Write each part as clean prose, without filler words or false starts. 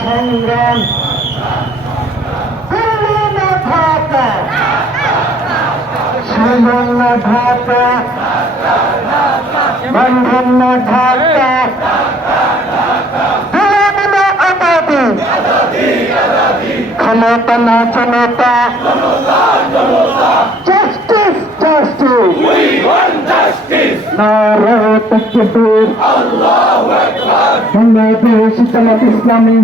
সংগ্রাম ঢাকা সামান্য ঢাকা বন্ধন্য ঢাকা ক্ষমতা না জনতা জাস্টিস জাস্টিস নারায়ে তাকবীর বাংলাদেশ জামাত ইসলামী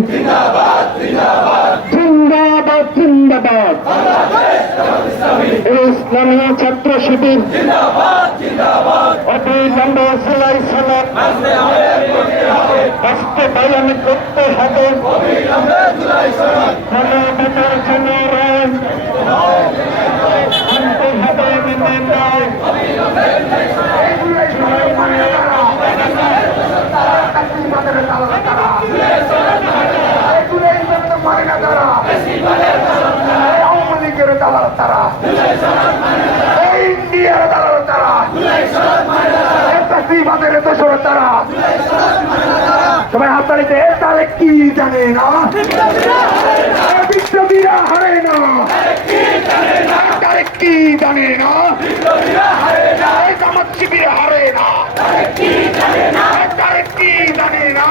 জিন্দাবাদ জিন্দাবাদ ইসলামী ছাত্র শিবির অবিলম্বে জুলাই সনদ বাস্তবায়ন করতে হবে মানবতার জনগণ আনতে হবে বিনিময় ইন্ডিয়ার দালাল তারা দোষর তারা সবাই হাততালিতে তাহলে কি জানে না বিপ্লবীরা হারে না তাহলে কি জানে না জামাত শিবির হারে না তাহলে কি জানে না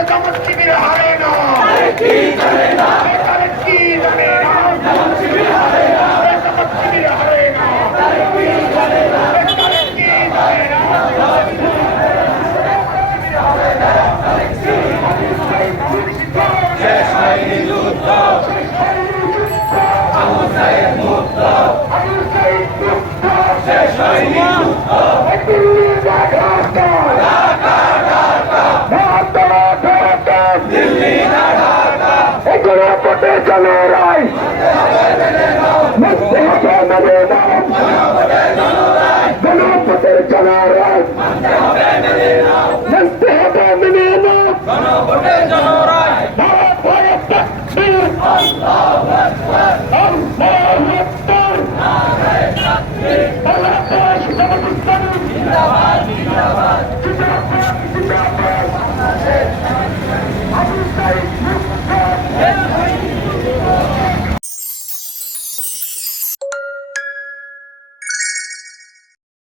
জামাত শিবির হারে না তাহলে কি জানে না জামাত শিবির হারে না দিল্লি না ঢাকা